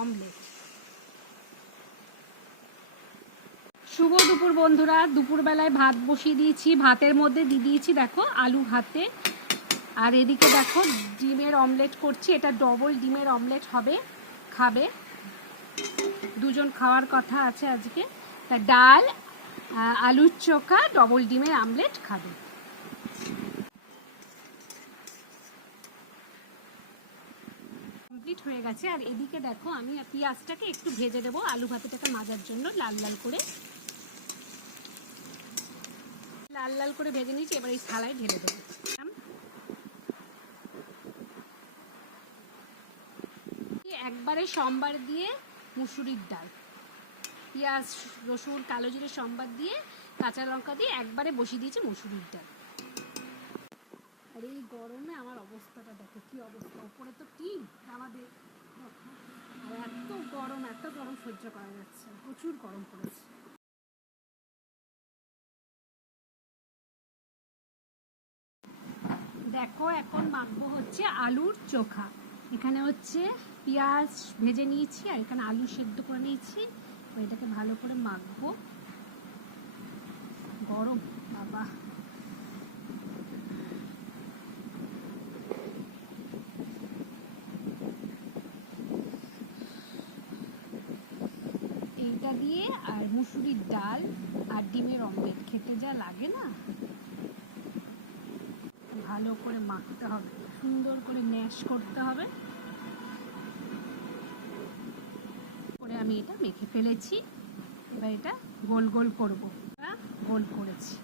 Omelette. শুভ দুপুর বন্ধুরা, দুপুরবেলায় ভাত বসিয়ে দিয়েছি। ভাতের মধ্যে দিয়ে দিয়েছি দেখো আলু ভাতে, আর এদিকে দেখো ডিমের অমলেট করছি। এটা ডবল ডিমের অমলেট হবে, খাবে দুজন, খাওয়ার কথা আছে আজকে। তা ডাল, আলুর চোখা, ডবল ডিমের অমলেট খাবে। কমপ্লিট হয়ে গেছে। আর এদিকে দেখো আমি পেঁয়াজটাকে একটু ভেজে দেবো আলু ভাতেটাকে মাজার জন্য, লাল লাল করে ভেজে নিয়েছি। এবার এই থালায় ঢেলে দেবো। একবারে সোমবার দিয়ে মুসুরির ডাল, পেঁয়াজ রসুন কালো জিরে সোমবার দিয়ে কাঁচা লঙ্কা দিয়ে একবারে বসিয়ে দিয়েছি মুসুরির ডাল। আর এই গরমে আমার অবস্থাটা দেখো কি অবস্থা। উপরে তো টিন আমাদের, আর এত গরম সহ্য করা যাচ্ছে, প্রচুর গরম পড়েছে। দেখো এখন মাখবো হচ্ছে আলুর চোখা। এখানে হচ্ছে পেঁয়াজ ভেজে নিয়েছি আর এখানে আলু সেদ্ধ করে নিয়েছি। এটাকে ভালো করে মাখবো। গরম বাবা, এইটা দিয়ে আর মুসুরির ডাল আর ডিমের অমলেট খেতে যা লাগে না, ভালো করে মাখতে হবে, সুন্দর করে ম্যাশ করতে হবে। আমি এটা মেখে ফেলেছি। এবার এটা গোল গোল করবো, গোল করেছি।